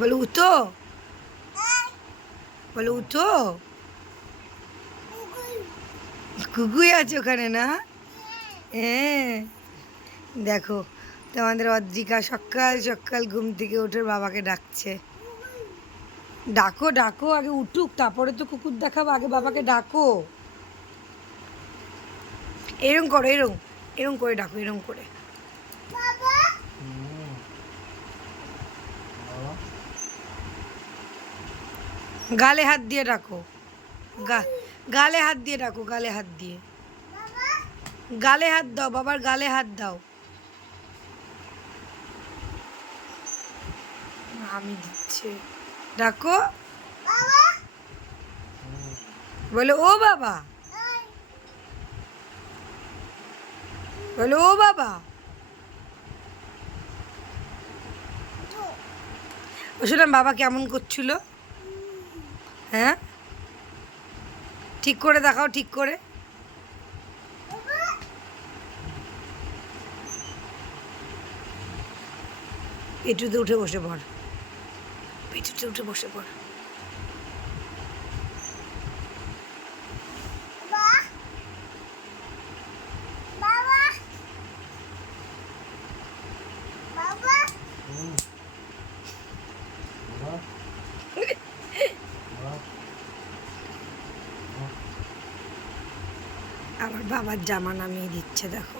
বলো উঠো, বলো উঠো। কুকুই আছে ওখানে না? হ্যাঁ, দেখো তোমাদের অদ্রিকা সকাল সকাল ঘুম থেকে উঠে বাবাকে ডাকছে। ডাকো ডাকো, আগে উঠুক তারপরে তো কুকুর দেখাবো, আগে বাবাকে ডাকো। এরম করো, এরম এরম করে ডাকো, এরম করে। গালে হাত দিয়ে ডাকো, গালে হাত দিয়ে ডাকো, গালে হাত দিয়ে। গালে হাত দাও, বাবার গালে হাত দাও। আমি দিচ্ছে, ডাকো, বলো ও বাবা, বলো ও বাবা। ও শুনলাম বাবা কেমন করছিল? হ্যাঁ, ঠিক করে দেখাও, ঠিক করে। পেটুতে উঠে বসে পড়, পেটুতে উঠে বসে পড়। আমার বাবার জামা নামিয়ে দিচ্ছে, দেখো।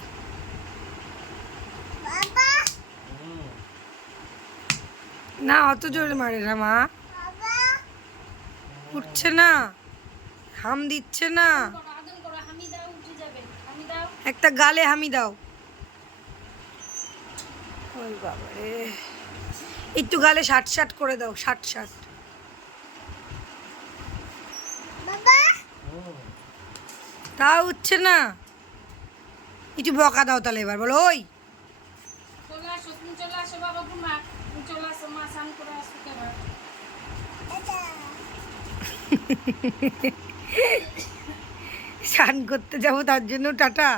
না অত জোরে মারে না মা, উঠছে না, হাম দিচ্ছে না। একটা গালে হামি দাও। ওই বাবা রে, একটু গালে শার্ট শার্ট করে দাও, শার্ট শার্ট। তা উঠছে না, একটু বকা দাও তাহলে এবার, বলো ওই। স্নান করতে যাবো তার জন্য টাটা।